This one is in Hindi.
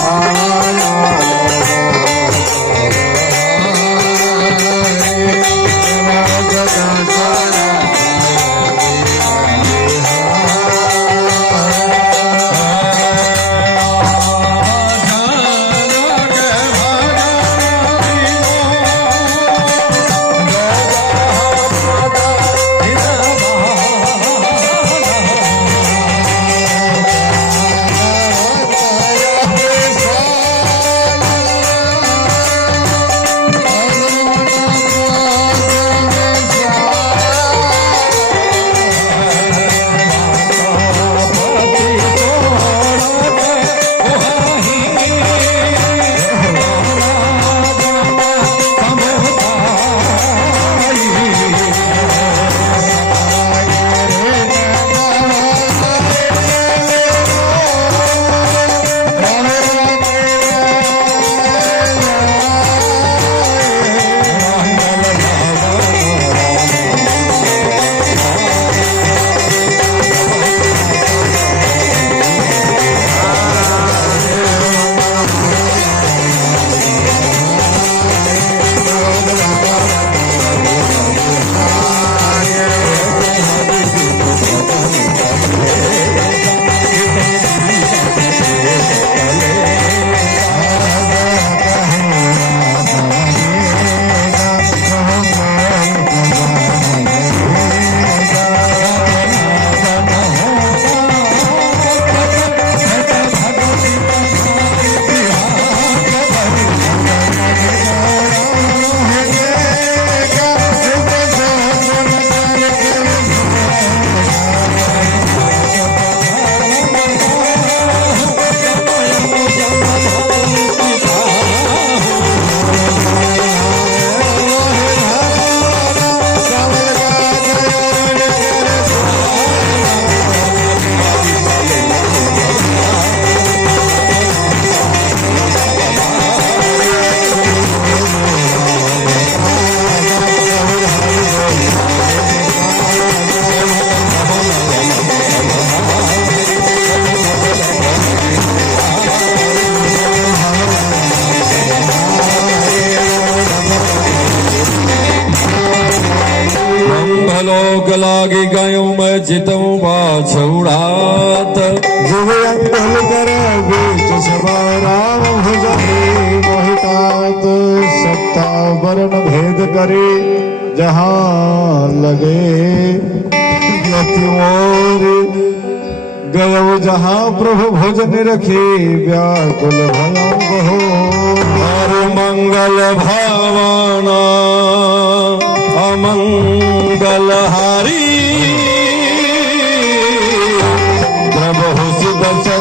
Ah. हलोक लागी गयूं मैं बा छोड़ात। जब अंधल करे बीच सवारा हो जाए मोहितात सत्ता वर्ण भेद करे जहाँ लगे। यति मोर गयो जहाँ प्रभु भोजन रखे व्याकुल भया हो। हर मंगल भावना। বলহারি প্রভু সুদশা